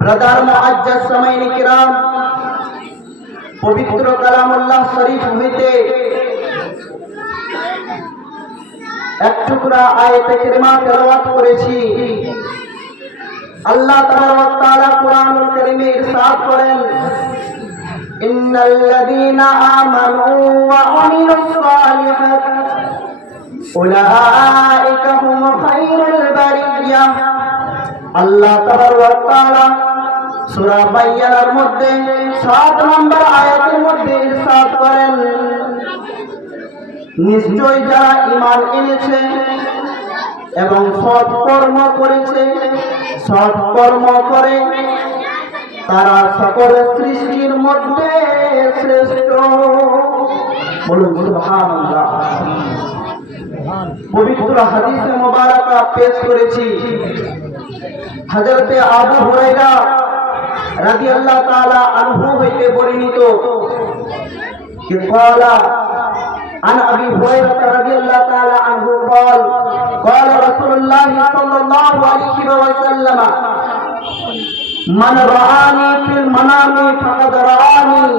Brother মুআজ্জাজ সামাইন কিরাম, পবিত্র কালামুল্লাহ শরীফ হইতে এক টুকরা আয়াতে কারিমা তেলাওয়াত করেছি। আল্লাহ তাবারক তাআলা কোরআনুল কারীমে ইরশাদ করেন, ইন্নাল্লাযীনা আমানু ওয়া আমিলুস সালিহাত, উলাইকা হুম খায়রুল বারিয়াহ আল্লাহ তাবারক তাআলা সূরা বাইয়ানার মধ্যে 7 নম্বর আয়াতের মধ্যে ইরশাদ করেন। নিশ্চয় যারা ঈমান এনেছে এবং সৎ কর্ম করেছে, সৎ কর্ম করে তারা সকল সৃষ্টির মধ্যে শ্রেষ্ঠ। বলুন পবিত্র হাদিসে মোবারকা পেশ করেছি। হযরতে আবু হুরায়রা রাদিয়াল্লাহু তাআলা আনহু হইতে বর্ণিত कि قال عن ابي هريره رضي الله تعالى عنه قال قال رسول الله صلى الله عليه وسلم من رآني في المنام فقد رآني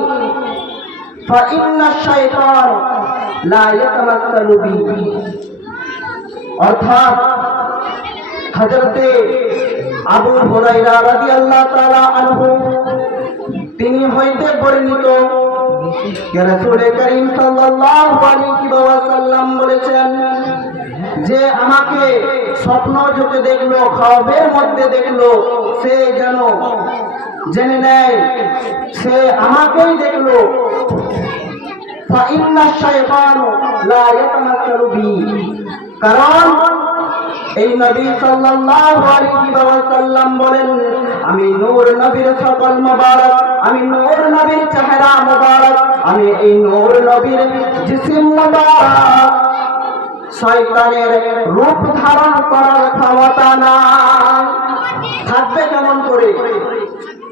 فإن الشيطان لا يتمثل بي অর্থাৎ হজরতে আবু হুরাইরা আনহু। তিনি হইতে রাসূলের সাল্লাল্লাহু আলাইহি ওয়াসাল্লাম বলেছেন যে, আমাকে স্বপ্ন যুগে দেখল খাবের মধ্যে দেখল, সে যেন জেনে নেয়, সে আমাকেই দেখল। কারণ এই নবী সাল্লাল্লাহু আলাইহি ওয়াসাল্লাম বলেন, আমি নূর নবীর সকল মোবারক, আমি নূর নবীর চেহারা মোবারক, আমি এই নূর নবীর জিসিম মোবারক। শয়তানের রূপ ধারণ করার ক্ষমতা না থাকবে কেমন করে?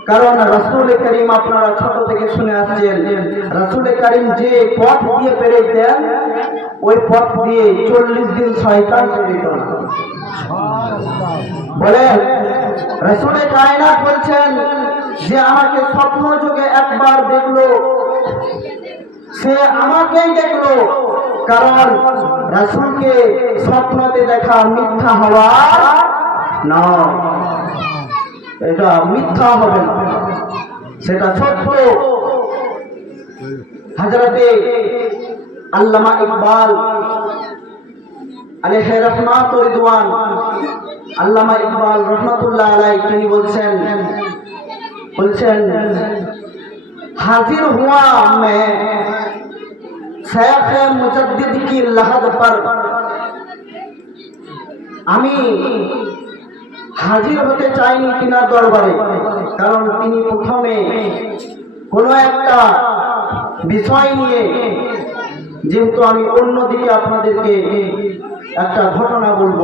কারণ রসুল করিম আপনারা ছোট থেকে শুনে আসছেন, রসুল করিম যে পথ দিয়ে পেরেছেন ওই পথ দিয়ে চল্লিশ দিন শয়তান পেরিত না। বলেন রসুল কায়নাত বলছেন যে আমাকে স্বপ্ন যুগে একবার দেখল। সে আমাকেই দেখল, কারণ রাসুলকে স্বপ্নতে দেখা মিথ্যা হওয়া না এটা মিথ্যা হবে না। সেটা সত্য। হাজরতে আল্লামা ইকবাল আলেহে রহমাত রিদওয়ান। আল্লামা ইকবাল রহমাতুল্লাহ আলাই তিনি বলছেন বলছেন, হাজির হুয়া মে শেখ মুজদ্দিদ কি লহদ পর আমি হাজির হতে চাইনি তিনার দরবারে, কারণ তিনি প্রথমে কোনো একটা বিষয় নিয়ে যেহেতু আমি অন্যদিকে আপনাদেরকে একটা ঘটনা বলব,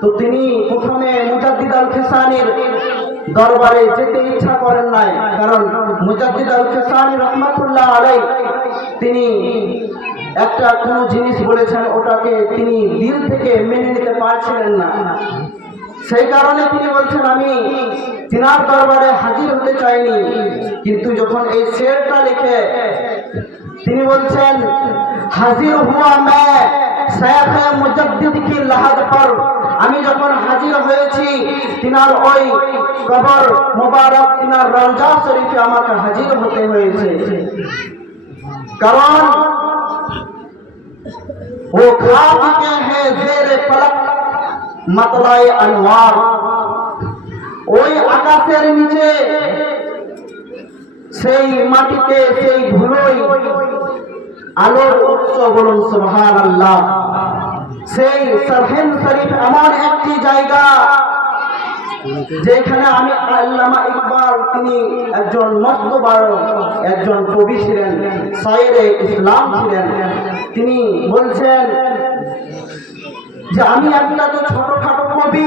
তো তিনি প্রথমে মুজাদ্দিদ আল খেসানির দরবারে যেতে ইচ্ছা করেন নাই, কারণ মুজাদ্দিদ আল খেসানি রহমাতুল্লাহ আলাই তিনি একটা কোনো জিনিস বলেছেন ওটাকে তিনি দিল থেকে মেনে নিতে পারছিলেন না। সেই কারণে তিনি বলছেন, আমি তিনার দরবারে হাজির হতে চাইনি, কিন্তু যখন এই শেরটা লিখে তিনি বলছেন হাজির হুয়া মে শেখ মুজদ্দিদ কি লাহাদ পর আমি যখন হাজির হয়েছি তিনার ওই কবর মোবারক তিনার রওজা শরীফে আমাকে হাজির হতে হয়েছে কারণ ও খা চুকে হ্যাঁ জেরে ফলক मतलाए अनवार ওই আকাশের নিচে সেই মাটিতে, সেই ধুলোই আলোর উৎস বলুন সুবহান আল্লাহ সেই সারহেন শরীফ এমন একটি জায়গা যেখানে আমি আল্লামা ইকবাল, তিনি একজন মস্তবার একজন কবি ছিলেন, সায়েরে ইসলাম ছিলেন। তিনি বলছেন যে, আমি একটা তো ছোটখাটো কবি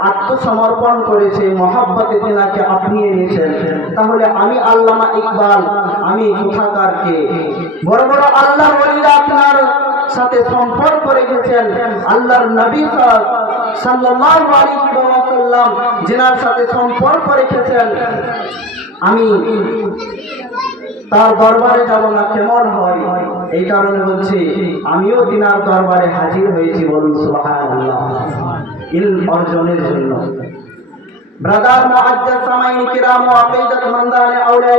আত্মসমর্পণ করেছে, মহাব্বতে তেনাকে আপনিয়ে নিয়েছেন। তাহলে আমি আল্লামা ইকবাল, আমি কোথাকার কে বড় বড় আল্লাহ আপনার সাথে সম্পর্ক রেখেছেন। আল্লাহর নবী সাল- সাল্লাল্লাহু আলাইহি ওয়াসাল্লাম, যিনার সাথে সম্পর্ক রেখেছেন। আমি তার দরবারে যাব না, কেমন হয়? এই কারণে বলছি, আমিও তিনার দরবারে হাজির হয়েছি বলুন, সুবহানাল্লাহ। অর্জনের জন্য। ব্রাদার সামাইন ও মানদানে আউলিয়া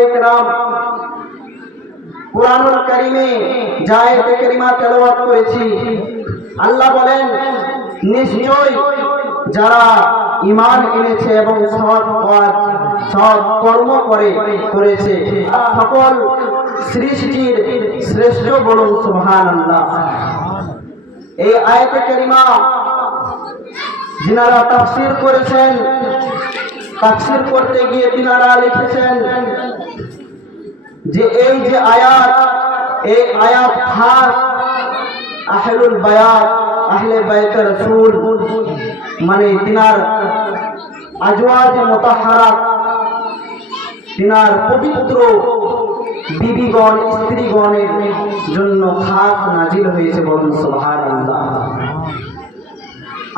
কোরআনুল কারিমে তেলাওয়াত করেছি। আল্লাহ বলেন নিশ্চয় যারা ইমান এনেছে এবং সৎ কাজ সৎ কর্ম করে করেছে। সকল সৃষ্টির শ্রেষ্ঠ বলুন সুবহানাল্লাহ। এই আয়াতে কারিমা যিনারা তাফসীর করেছেন, তাফসীর করতে গিয়ে তিনারা লিখেছেন যে এই যে আয়াত, এই আয়াত খাস আহলুল বায়াত, আহলে বাইত রাসূল মানে তিনার আজওয়াজ মুতাহহারাত তিনার পবিত্র বিবিগণ, স্ত্রীগণের জন্য খাস নাজিল হয়েছে বলুন, সুবহানাল্লাহ।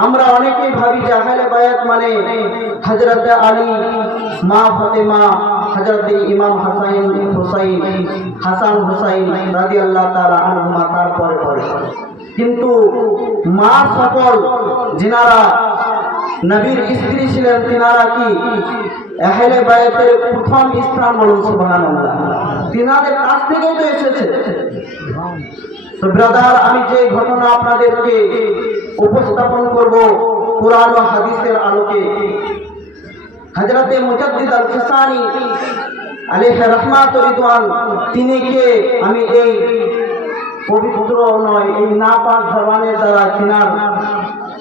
আমরা অনেকেই ভাবি যে আহলে বায়াত মানে হযরত আলী, মা ফাতেমা, হযরত ইমাম হাসাইন, হুসাইন, হাসান হুসাইন রাদিয়াল্লাহু তাআলা আনহুমা তারপরে পরে কিন্তু মা সকল যিনারা নবীর স্ত্রী ছিলেন তিনারা কি? আহলে বায়াতের প্রথম স্থান বলুন সুবহানাল্লাহ। তিনাদের কাছ থেকেই তো এসেছে। তো ব্রাদার, আমি যে ঘটনা আপনাদেরকে উপস্থাপন করব কোরআন ও হাদিসের আলোকে। হজরতে মুজাদ্দিদ আল ফিসানি আলাইহি রহমাত রিদওয়ান, তিনি কে? আমি এই পবিত্র নয়, এই নাপাক জবানের দ্বারা তিনার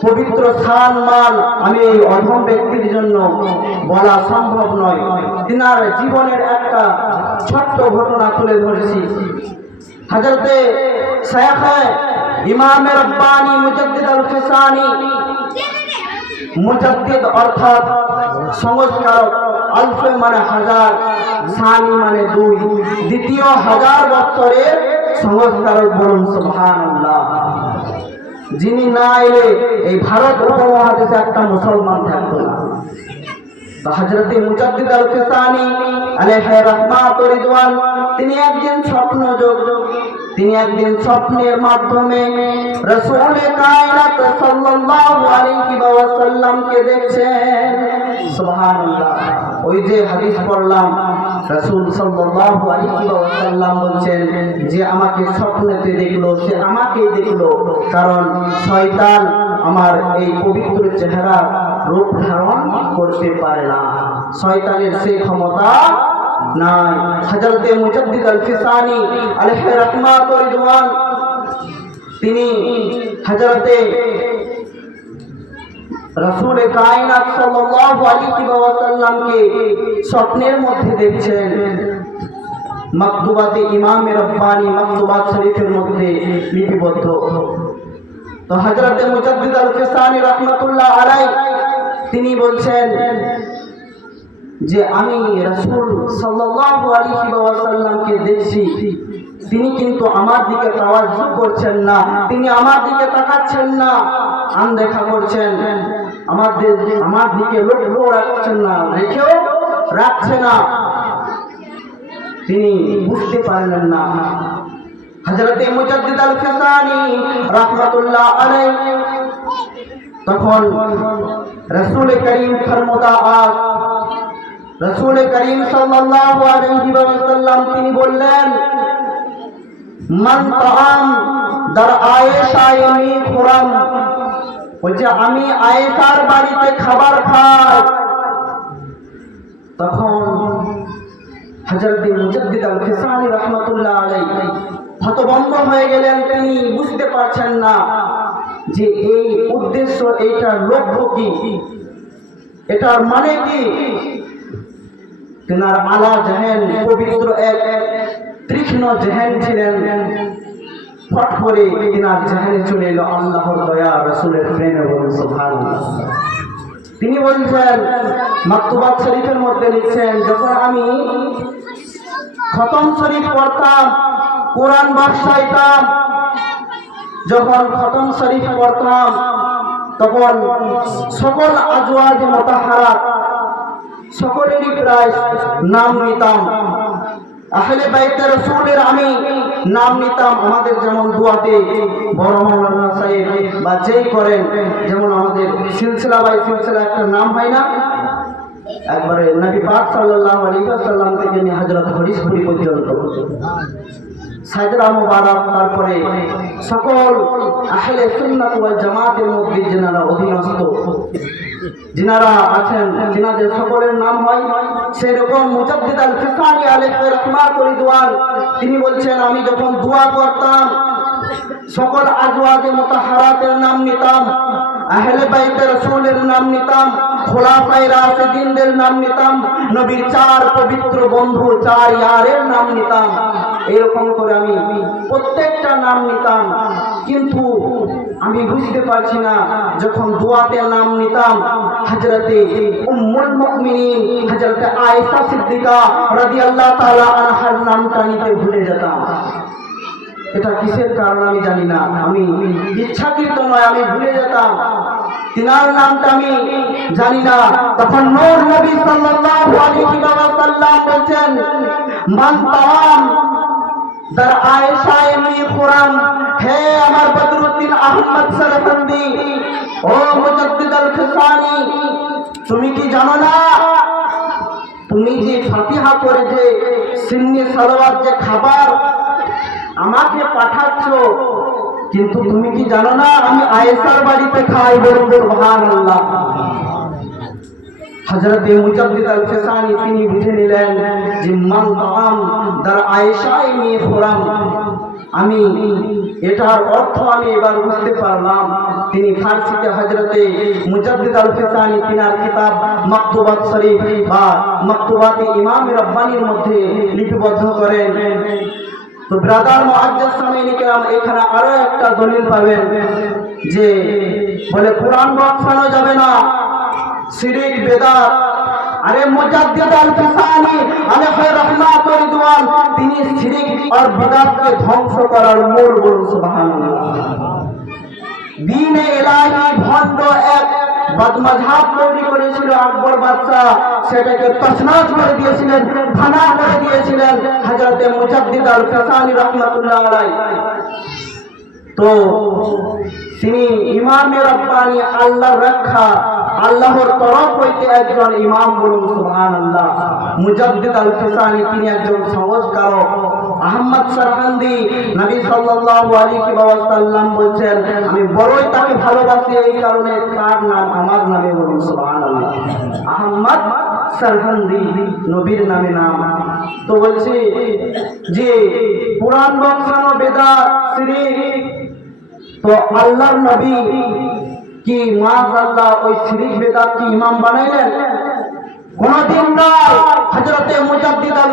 পবিত্র স্থান মান আমি এই অধম ব্যক্তির জন্য বলা সম্ভব নয়। তিনার জীবনের একটা ছোট্ট ঘটনা তুলে ধরেছি। হজরতে শেখ ইমাম রব্বানি মুজদ্দিদ আল ফিসানি মুজদ্দিদ অর্থাৎ সংস্কারক আলফ মানে হাজার, সানি মানে দুই। দ্বিতীয় হাজার বছরের সংস্কারক বলুন, সুবহানাল্লাহ। যিনি না এলে এই ভারত উপমহাদেশে একটা মুসলমান থাকতো না। তিনি একদিন স্বপ্ন যোগ, তিনি একদিন স্বপ্নের মাধ্যমে দেখছেন। সুবহানাল্লাহ। ওই যে হাদিস পড়লাম, রাসূল সাল্লাল্লাহু আলাইহি ওয়াসাল্লাম বলছেন যে আমাকে স্বপ্নেতে দেখল, সে আমাকেই দেখল। কারণ শয়তান আমার এই পবিত্র চেহারা রূপ ধারণ করতে পারে না। শয়তানের সেই ক্ষমতা নাই। হযরতে মুজাদ্দিদ আল ফিসানি আলাইহি রাহমাত ওয়া রিদওয়ান, তিনি হযরতে রাসূল কায়নাত স্বপ্নের মধ্যে দেখছেন। মাকতুবাতে ইমাম রব্বানি মাকতুবাত শরীফের মধ্যে লিপিবদ্ধ। তো হজরতে মুজাদ্দিদ রহমতুল্লাহ আলাই তিনি বলছেন যে, আমি রাসূল সাল্লাল্লাহু দেখছি। তিনি কিন্তু আমার দিকে তাওয়াজ্জু করছেন না। তিনি আমার দিকে তাকাচ্ছেন না। আন দেখা করছেন। আমাদের আমার দিকে লক্ষ্য রাখছেন না, রেখেও রাখছে না। তিনি বুঝতে পারলেন না। হজরতে মুজাদ্দিদ আল ফিসানি রাহমাতুল্লাহ আলাইহি তখন রসুল করিম ফরমুদা আজ রসুল করিম সাল্লাল্লাহু আলাইহি ওয়াসাল্লাম তিনি বললেন, মান তাআম দার আয়েশা ইয়ামি খুরাম বলছে আমি আয়েশার বাড়িতে খাবার খাই। তখন হজরত মুজাদ্দিদ আল ফিসানি রহমতুল্লাহ আলাইহি হতভম্ব হয়ে গেলেন। তিনি বুঝতে পারছেন না যে এই উদ্দেশ্য, এইটার লক্ষ্য কি? এটার মানে কি? তেনার আলা জাহেন পবিত্র এক তীক্ষ্ণ জেহেন ছিলেন। ফট করে তিনার জেহেনে চলে এলো আল্লাহর দয়া, রসুলের প্রেমে বলুন সুবহানাল্লাহ তিনি বলছেন মাকতুবাত শরীফের মধ্যে লিখছেন, যখন আমি খতম শরীফ পড়তাম, কোরআন বাসাইতাম যখন খতম শরীফ পড়তাম, তখন সকল আজওয়াজ মোতাহারাত সকলেরই প্রায় নাম নিতাম। আহলে বাইতে রসুলের আমি নাম নিতাম আমাদের যেমন দুয়াতে বড় মৌলানা সাহেব বা যেই করেন, যেমন আমাদের সিলসিলা বাই সিলসিলা একটা নাম হয় না? একবারে নাকি পাক সাল্লাহ আলী সাল্লাম থেকে নিয়ে হযরত হরিশপুরি পর্যন্ত। সকল নাম তিনি বলছেন, আমি যখন দোয়া করতাম সকল আজওয়াজে মুতাহারাতের নাম নিতাম, আহলে বাইতে রাসূলের নাম নিতাম, খোলাফায়ে নাম নিতাম, নবীর চার পবিত্র বন্ধু, চার ইয়ারের নাম নিতাম। এরকম করে আমি প্রত্যেকটা নাম নিতাম। কিন্তু আমি বুঝতে পারছি না, যখন দোয়াতে নাম নিতাম হজরতে উম্মুল মুমিনিন হজরতে আয়েশা সিদ্দিকা রাদিয়াল্লাহু তাআলা আনহার নামটা নিতে ভুলে যেতাম। এটা কিসের কারণ আমি জানি না। আমি ইচ্ছাকৃত নয়, আমি ভুলে যেতাম। তিনার নামটা আমি জানি না। তখন নূর নবী সাল্লাল্লাহু আলাইহি ওয়াসাল্লাম বলছেন, মান তাম দার আয়েশা, এমনি কোরআন, হে আমার বদরুদ্দিন আহমদ সরফন্দি ও মুজাদ্দিদ আল তুমি কি জানো না? তুমি যে ফাতিহা করে যে সিন্নি সালাওয়াত যে খাবার আমাকে পাঠাচ্ছ, কিন্তু তুমি কি জানো না, আমি আয়েশার বাড়িতে খাই বলুন সুবহান আল্লাহ হযরত মুজাদ্দিদ ফিসানি তিনি বুঝে নিলেন যে মান তাম দার আয়েশাই মি খুরাম আমি এটার অর্থ আমি এবার বুঝতে পারলাম। তিনি ফার্সিতে হজরতে মুজাদ্দিদ আল ফিসানি তিনার কিতাব মাকতুবাত শরীফ বা মাকতুবাত ইমাম রব্বানির মধ্যে লিপিবদ্ধ করেন। তো ব্রাদার মুআজ্জাজ সামিনী কেরাম এখানে আরও একটা দলিল পাবেন যে বলে, কোরআন বক্সানো যাবে না। শিরিক বেদাত, আরে মুজাদ্দিদ আল ফিসানি আলাইহি রাহমাত ওয়া রিদওয়ান, তিনি শিরিক আর বিদআতকে ধ্বংস করার মূল বলুন সুবহানাল্লাহ। দ্বীনে ইলাহি ভণ্ড এক বদমজহাব তৈরি করেছিল আকবর বাদশাহ। সেটাকে তছনছ করে দিয়েছিলেন ফানা করে দিয়েছিলেন হযরতে মুজাদ্দিদ আল ফিসানি রাহমাতুল্লাহ আলাইহি। তো তিনি ইমামে রব্বানি আল্লাহর রক্ষা আল্লাহর তরফ হইতে একজন ইমাম বলুন, সুবহানাল্লাহ। মুজাদ্দিদ আল ফিসানি তিনি একজন সংস্কারক আহমদ সরকান্দি, নবী সাল্লাল্লাহু আলাইহি ওয়াসাল্লাম বলছেন, আমি বড়ই তাকে ভালোবাসি এই কারণে তার নাম আমার নামে বলুন, সুবহানাল্লাহ। আহমদ সরকান্দি, নবীর নামে নাম। তো বলছি যে পুরাণ বংশানো বেদাত, শিরিক, তো আল্লাহর নবী কি মাস ওই শিরিক বেদাত কি ইমাম বানাইলেন? কোনদিন দিদার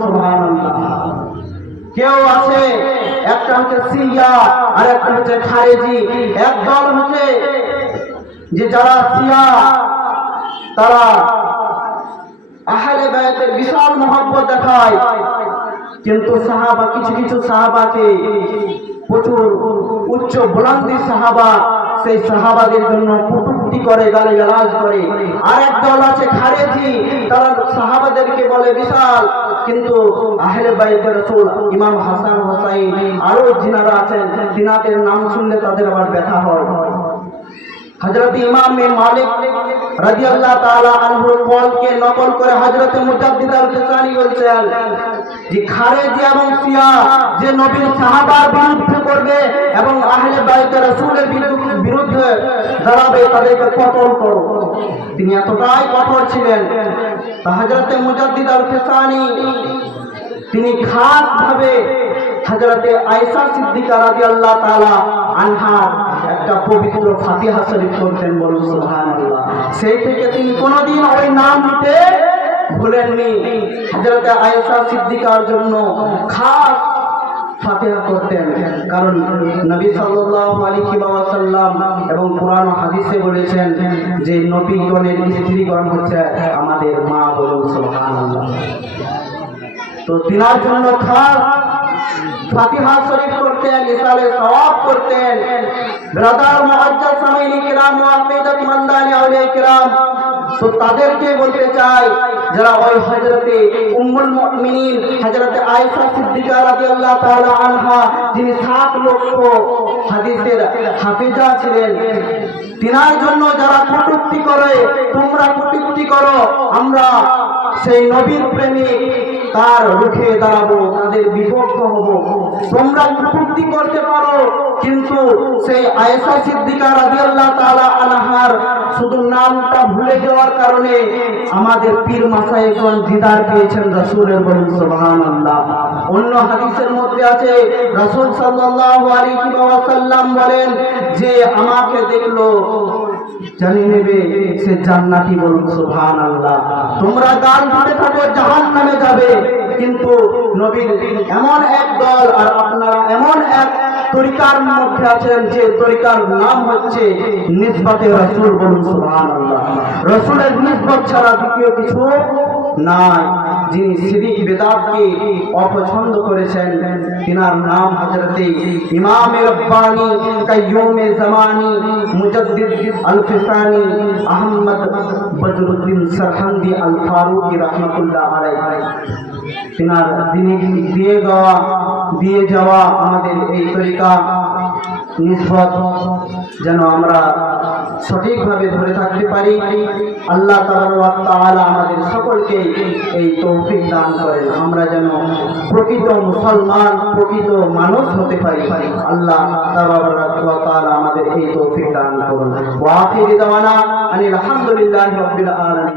সুবহানাল্লাহ। কেউ আছে? একটা হচ্ছে সিয়া আর একটা হচ্ছে খারেজি। এক দল হচ্ছে যে যারা সিয়া, তারা আহলে বায়াতের বিশাল মহব্বত দেখায়। কিন্তু সাহাবা, কিছু কিছু সাহাবাকে প্রচুর উচ্চ বুলন্দি সাহাবা, সেই সাহাবাদের জন্য করে গালে গালাজ করে দল আছে খারেজি, তারা সাহাবাদেরকে বলে বিশাল। কিন্তু আহলে রাসূল ইমাম হাসান হোসাইন আরও যিনারা আছেন, তিনাদের নাম শুনলে তাদের আবার ব্যথা হয়। হযরত ইমাম মালিক রাদিয়াল্লাহু তাআলা আনহুর কলকে নকল করে হযরত মুজাদ্দিদ আল ফিসানি বলছেন যে খারেজি এবং শিয়া যে নবীর সাহাবার বিরুদ্ধে করবে এবং আহলে বাইতের রাসূলের বিরুদ্ধে- বিরুদ্ধে দাঁড়াবে, তাদেরকে কতল করো। তিনি এতটাই কঠোর ছিলেন। তা হযরত মুজাদ্দিদ আল ফিসানি তিনি খাস ভাবে হজরতে আয়েশা সিদ্দিকা রাদিয়াল্লাহু তাআলা আনহার একটা পবিত্র ফাতিহা শরীফ করতেন বলুন সুবহানাল্লাহ। সেই থেকে তিনি কোনোদিন ওই নাম নিতে ভুলেননি। হযরত আয়েশা সিদ্দিকার জন্য খাস করতেন। কারণ নবী সাল্লাল্লাহু আলাইহি এবং হাদিসে বলেছেন যে নবীগণের স্ত্রীগণ হচ্ছে আমাদের মা বলুন সুবহানাল্লাহ। তো তিনার জন্য খাস ফাতিহা শরীফ করতেন ইসালে সওয়াব করতেন। ব্রাদার মুআজ্জাজ সামাইনি কিরাম মুআক্কিদাত মান্দানি আউলিয়া কিরাম। তো তাদেরকে বলতে চাই, যারা ওই হযরতে উম্মুল মুমিনিন, হযরতে আয়েশা সিদ্দিকা রাদিয়াল্লাহু তাআলা আনহা, যিনি সাত লক্ষ হাদিসের হাফিজা ছিলেন, তিনার জন্য যারা কটূক্তি করে, তোমরা কটূক্তি করো, আমরা সেই নবীর প্রেমিক তার রুখে দাঁড়াবো, তাদের বিপক্ষ হব। তোমরা কটূক্তি করতে পারো, কিন্তু সেই আয়েশা সিদ্দিকা রাদিয়াল্লাহু তাআলা আনহার শুধু নামটা ভুলে যাওয়ার কারণে আমাদের পীর মাসাইগণ দিদার পেয়েছেন রাসূলের বলুন সুবহানাল্লাহ। অন্য হাদিসের মধ্যে আছে, রাসূল সাল্লাল্লাহু আলাইহি ওয়াসাল্লাম বলেন, যে আমাকে দেখল জানি নেবে, সে জান্নাতি বলুন সুবহান আল্লাহ তোমরা গান দিতে থাকো জাহান নামে যাবে। কিন্তু নবীর এমন এক দল আর আপনারা এমন এক তরিকার মধ্যে আছেন, যে তরিকার নাম হচ্ছে নিসবতে রসুল বলুন সুবহান আল্লাহ রসুলের নিসবত ছাড়া দ্বিতীয় কিছু নাই। যিনি সিরিক বেদাতকে অপছন্দ করেছেন, তিনার নাম হজরতে ইমাম রব্বানি কাইয়ুম জামানি, মুজদ্দিদ আল ফিসানি আহমদ বদরুদ্দিন সরহন্দি আল ফারুকি রহমতুল্লাহ আলাইহি। তিনার দিনে দিয়ে যাওয়া দিয়ে যাওয়া আমাদের এই তরিকা। নিসবত যেন আমরা সঠিকভাবে ধরে থাকতে পারি। আল্লাহ তাআলা আমাদের সকলকে এই তৌফিক দান করেন। আমরা যেন প্রকৃত মুসলমান, প্রকৃত মানুষ হতে পারি। আল্লাহ তাআলা আমাদের এই তৌফিক দান করুন। ওয়া